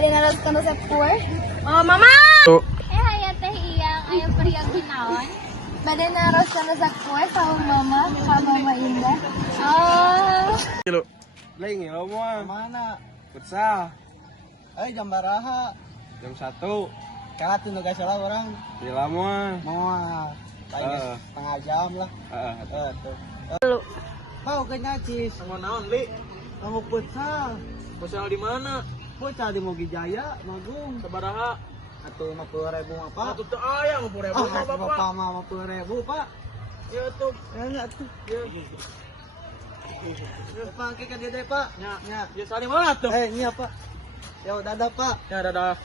Bali naras ka na sa poor. Oh, mama! Hayat iyang ayaw pariyang ginaon. Bali naras ka na sa poor sa mama, sa mama Inda. Kilo. Ling, ilaw mo ah. Mana? Putsa. Ay, jambaraha. Jam 1. Kaya tunog ay sila orang. Ilaw mo ah. Mga setengah jam lah. Tuh. Mau kanya cis. Sama naon, Li? Kamu putsa. Pusal di mana? Putsa di Mogi Jaya, Magung. Sabaraha. Atau 50.000 apa? Atuh teu aya 50.000 Ah, Bapak. Bapak mah 50.000, Pak. Ya tuh. Ya enggak tuh. Ya. Pak, ke dia deh, Pak. Ya. Ya. Ya sali mana tuh? Iya, Pak. Ya, dadah, Pak. Ya dadah.